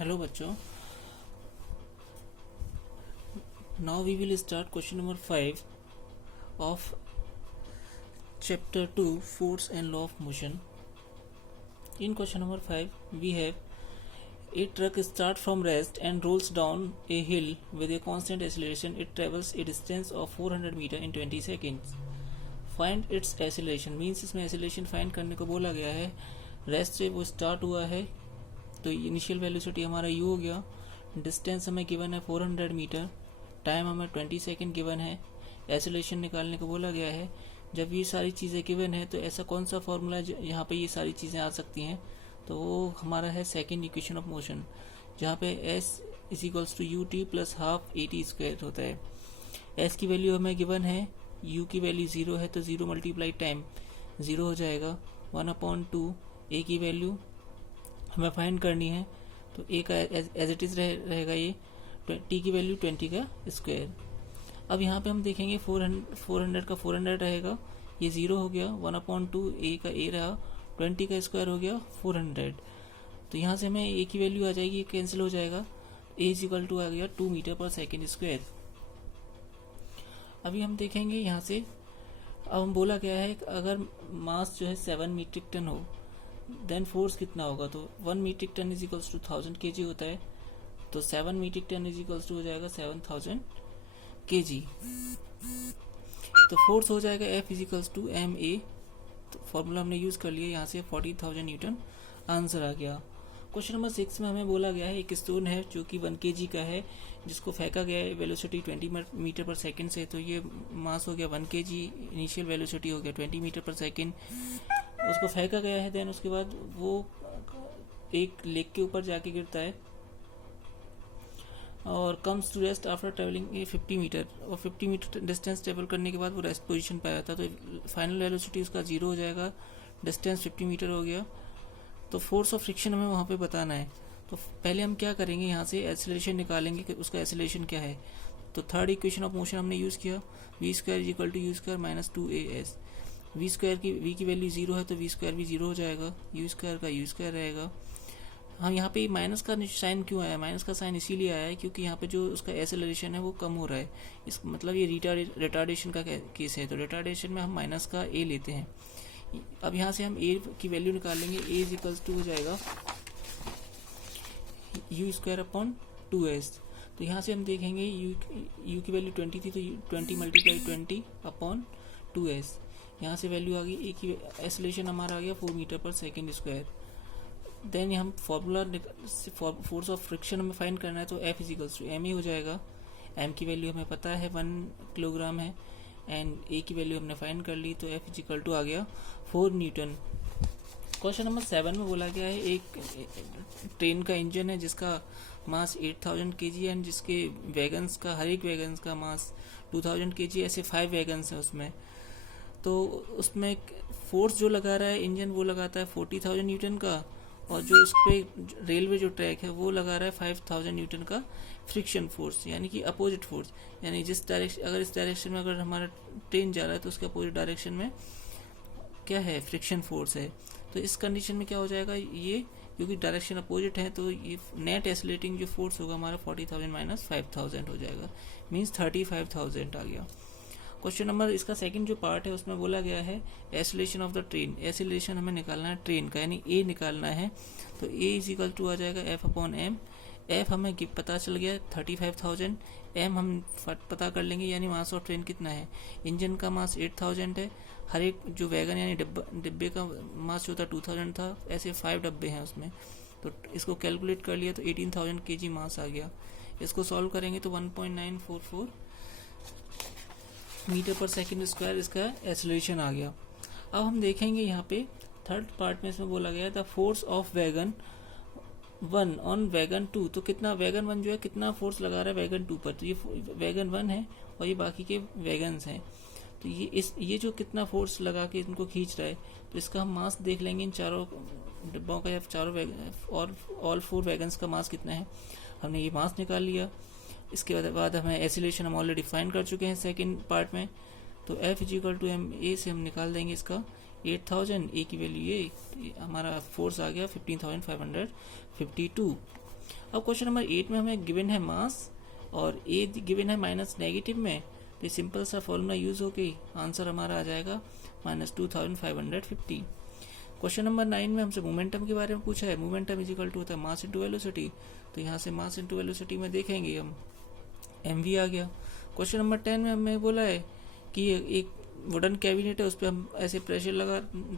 Hello बच्चों, now we will start question number 5 of chapter 2 force and law of motion. In question number 5 we have a truck starts from rest and rolls down a hill with a constant acceleration. It travels a distance of 400 meter in 20 seconds. Find its acceleration. Means इसमें acceleration find करने को बोला गया है. Rest से वो start हुआ है तो इनिशियल वेलोसिटी हमारा u हो गया. डिस्टेंस हमें गिवन है 400 मीटर. टाइम हमें 20 सेकेंड गिवन है. एक्सेलरेशन निकालने को बोला गया है. जब ये सारी चीज़ें गिवन है तो ऐसा कौन सा फॉर्मूला यहाँ पे ये सारी चीज़ें आ सकती हैं, तो वो हमारा है सेकेंड इक्वेशन ऑफ मोशन, जहाँ पे s is equals to u t plus half a t square होता है. s की वैल्यू हमें गिवन है, u की वैल्यू 0 है तो 0 मल्टीप्लाई टाइम 0 हो जाएगा. 1/2 a की वैल्यू हमें फाइंड करनी है तो a का एज इट इज़ रहेगा ये. t की वैल्यू 20 का स्क्वायर. अब यहाँ पे हम देखेंगे 400 का 400 रहेगा, ये 0 हो गया. 1/2 a का a रहा, 20 का स्क्वायर हो गया 400. तो यहाँ से हमें a की वैल्यू आ जाएगी, कैंसिल हो जाएगा. a इज इक्वल टू आ गया 2 मीटर पर सेकेंड स्क्वायर. अभी हम देखेंगे यहाँ से. अब हम बोला गया है अगर मास जो है 7 मीट्रिक टन हो देन फोर्स कितना होगा, तो 1 metric ton is equals to 1000 kg होता है. तो 7 metric ton is equals to हो जाएगा 7000 kg. तो फोर्स हो जाएगा F is equals to m a. तो फॉर्मूला हमने यूज़ कर लिया, यहाँ से 40,000 न्यूटन आंसर आ गया. क्वेश्चन नंबर 6 में हमें बोला गया है एक स्टोन है जो कि 1 kg का है, जिसको फेंका गया है वेलोसिटी 20 मीटर पर सेकेंड से. तो ये मास हो गया 1 kg, इनिशियल वेलोसिटी हो गया 20 मीटर पर सेकेंड. उसको फेंका गया है, देन उसके बाद वो एक लेक के ऊपर जाके गिरता है और comes to rest after travelling a 50 metre. और 50 मीटर डिस्टेंस ट्रेवल करने के बाद वो रेस्ट पोजीशन पे आता है. तो फाइनल वेलोसिटी उसका 0 हो जाएगा, डिस्टेंस 50 मीटर हो गया. तो फोर्स ऑफ फ्रिक्शन हमें वहाँ पे बताना है. तो पहले हम क्या करेंगे, यहाँ से एक्सेलरेशन निकालेंगे कि उसका एक्सेलरेशन क्या है. तो थर्ड इक्वेशन ऑफ मोशन हमने यूज़ किया, v square is equal to u square minus 2as. V square की v की वैल्यू 0 है तो वी स्क्वायर भी 0 हो जाएगा, यू स्क्वायर का यू स्क्वायर रहेगा. हम यहाँ पे माइनस का साइन क्यों आया, माइनस का साइन इसीलिए आया है क्योंकि यहाँ पे जो उसका एक्सेलरेशन है वो कम हो रहा है. इस मतलब ये रिटार्डेशन का केस है. तो रिटार्डेशन में हम माइनस का a लेते हैं. अब यहाँ से हम a की वैल्यू निकाल लेंगे. a इज इक्वल्स टू हो जाएगा यू स्क्वायर अपॉन 2s. तो यहाँ से हम देखेंगे u की वैल्यू 20 थी तो 20 मल्टीप्लाई 20 अपॉन 2s. यहाँ से वैल्यू आ गई, a की एक्सेलरेशन हमारा आ गया 4 metre per second square. Then हम फॉर्मूला फोर्स ऑफ फ्रिक्शन हमें फाइंड करना है तो F is equals to m a हो जाएगा. m की वैल्यू हमें पता है 1 किलोग्राम है एंड a की वैल्यू हमने फाइंड कर ली, तो F इज इक्वल टू आ गया 4 न्यूटन. क्वेश्चन नंबर 7 में बोला गया है एक ट्रेन का इंजन है जिसका मास 8000 kg है एंड जिसके वैगन्स का, हर एक वैगन्स का मास 2000 kg. ऐसे 5 वैगन्स हैं उसमें. तो उसमें फोर्स जो लगा रहा है इंजन वो लगाता है 40,000 न्यूटन का, और जो उस पर रेलवे जो ट्रैक है वो लगा रहा है 5,000 न्यूटन का फ्रिक्शन फोर्स, यानी कि अपोजिट फोर्स. यानी जिस डायरेक्शन, अगर इस डायरेक्शन में अगर हमारा ट्रेन जा रहा है तो उसके अपोजिट डायरेक्शन में क्या है, फ्रिक्शन फोर्स है. तो इस कंडीशन में क्या हो जाएगा, ये क्योंकि डायरेक्शन अपोजिट है तो ये नेट एक्सेलरेटिंग जो फोर्स होगा हमारा 40,000 माइनस 5,000 हो जाएगा, मीन्स 35,000 आ गया. क्वेश्चन नंबर इसका सेकंड जो पार्ट है उसमें बोला गया है acceleration of the train. Acceleration हमें निकालना है ट्रेन का, यानी ए निकालना है. तो ए इज इक्वल टू आ जाएगा एफ अपॉन एम. एफ हमें पता चल गया 35,000, एम हम पता कर लेंगे, यानी मास ऑफ ट्रेन कितना है. इंजन का मास 8,000 है, हर एक जो वैगन यानी डिब्बे का मास जो था 2000 था. ऐसे 5 डब्बे हैं उसमें, तो इसको कैलकुलेट कर लिया तो 18,000 kg मास आ गया. इसको सॉल्व करेंगे तो 1.944 मीटर पर सेकेंड स्क्वायर इसका एक्सेलरेशन आ गया. अब हम देखेंगे यहाँ पे थर्ड पार्ट में इसमें बोला गया the force of wagon 1 on wagon 2. तो कितना वैगन 1 जो है कितना फोर्स लगा रहा है वैगन 2 पर, तो ये वैगन 1 है और ये बाकी के वैगन्स हैं. तो ये जो कितना फोर्स लगा के इनको खींच रहा है, तो इसका हम मास देख लेंगे इन चारों डिब्बों का या चारों और ऑल 4 वैगन्स का मास कितना है. हमने ये मास निकाल लिया. इसके बाद हमें एक्सेलरेशन हम ऑलरेडी फाइंड कर चुके हैं सेकंड पार्ट में. तो F is equal to m a से हम निकाल देंगे इसका 8,000, ए की वैल्यू ये हमारा फोर्स आ गया 15,552. अब क्वेश्चन नंबर 8 में हमें गिवन है मास और ए गिवन है माइनस नेगेटिव में, तो सिंपल सा फॉर्मूला यूज होके आंसर हमारा आ जाएगा -2550। क्वेश्चन नंबर 9 में हमसे मोमेंटम के बारे में पूछा है। मोमेंटम इज इक्वल टू होता है मास इंटू वेलोसिटी, तो यहाँ से मास इंटू वेलोसिटी में देखेंगे हम mv आ गया। क्वेश्चन नंबर 10 में हमें बोला है कि एक वुडन कैबिनेट है, उस पर हम ऐसे प्रेशर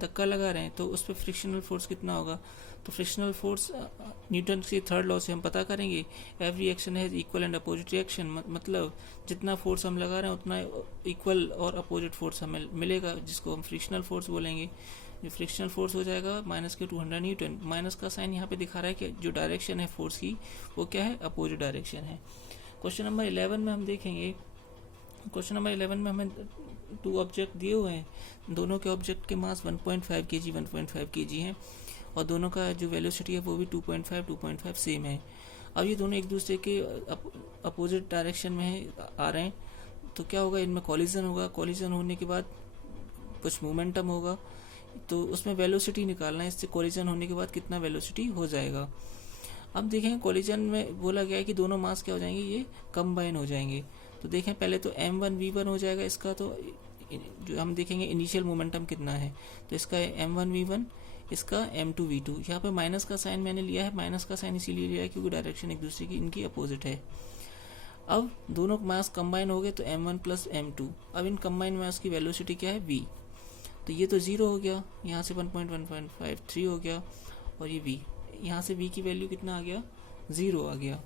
धक्का लगा रहे हैं, तो उस पर फ्रिक्शनल फोर्स कितना होगा। तो फ्रिक्शनल फोर्स न्यूटन के थर्ड लॉ से हम पता करेंगे, एवरी एक्शन है इक्वल एंड अपोजिट रिएक्शन, मतलब जितना फोर्स हम लगा रहे हैं उतना इक्वल और अपोजिट फोर्स हमें मिलेगा, जिसको हम फ्रिक्शनल फोर्स बोलेंगे। जो फ्रिक्शनल फोर्स हो जाएगा -200 न्यूटन। माइनस का साइन यहाँ पे दिखा रहा है कि जो डायरेक्शन है फोर्स की वो क्या है, अपोजिट डायरेक्शन है। क्वेश्चन नंबर 11 में हम देखेंगे, क्वेश्चन नंबर 11 में हमें 2 ऑब्जेक्ट दिए हुए हैं, दोनों के ऑब्जेक्ट के मास 1.5 kg 1.5 kg हैं और दोनों का जो वेलोसिटी है वो भी 2.5 सेम है। अब ये दोनों एक दूसरे के अपोजिट डायरेक्शन में आ रहे हैं, तो क्या होगा, इनमें कॉलिजन होगा। कॉलिजन होने के बाद कुछ मोमेंटम होगा, तो उसमें वेलोसिटी निकालना है, इससे कॉलिजन होने के बाद कितना वेलोसिटी हो जाएगा। अब देखें कॉलिजन में बोला गया है कि दोनों मास क्या हो जाएंगे, ये कंबाइन हो जाएंगे। तो देखें पहले तो m1v1 हो जाएगा इसका, तो जो हम देखेंगे इनिशियल मोमेंटम कितना है, तो इसका m1v1, इसका m2v2। यहाँ पे माइनस का साइन मैंने लिया है, माइनस का साइन इसीलिए लिया है क्योंकि डायरेक्शन एक दूसरे की इनकी अपोजिट है। अब दोनों मास कंबाइन हो गए तो m1 प्लस m2। अब इन कंबाइन मास की वेलोसिटी क्या है, v। तो ये तो 0 हो गया, यहाँ से 1.153 हो गया, और ये v, यहाँ से v की वैल्यू कितना आ गया, 0 आ गया।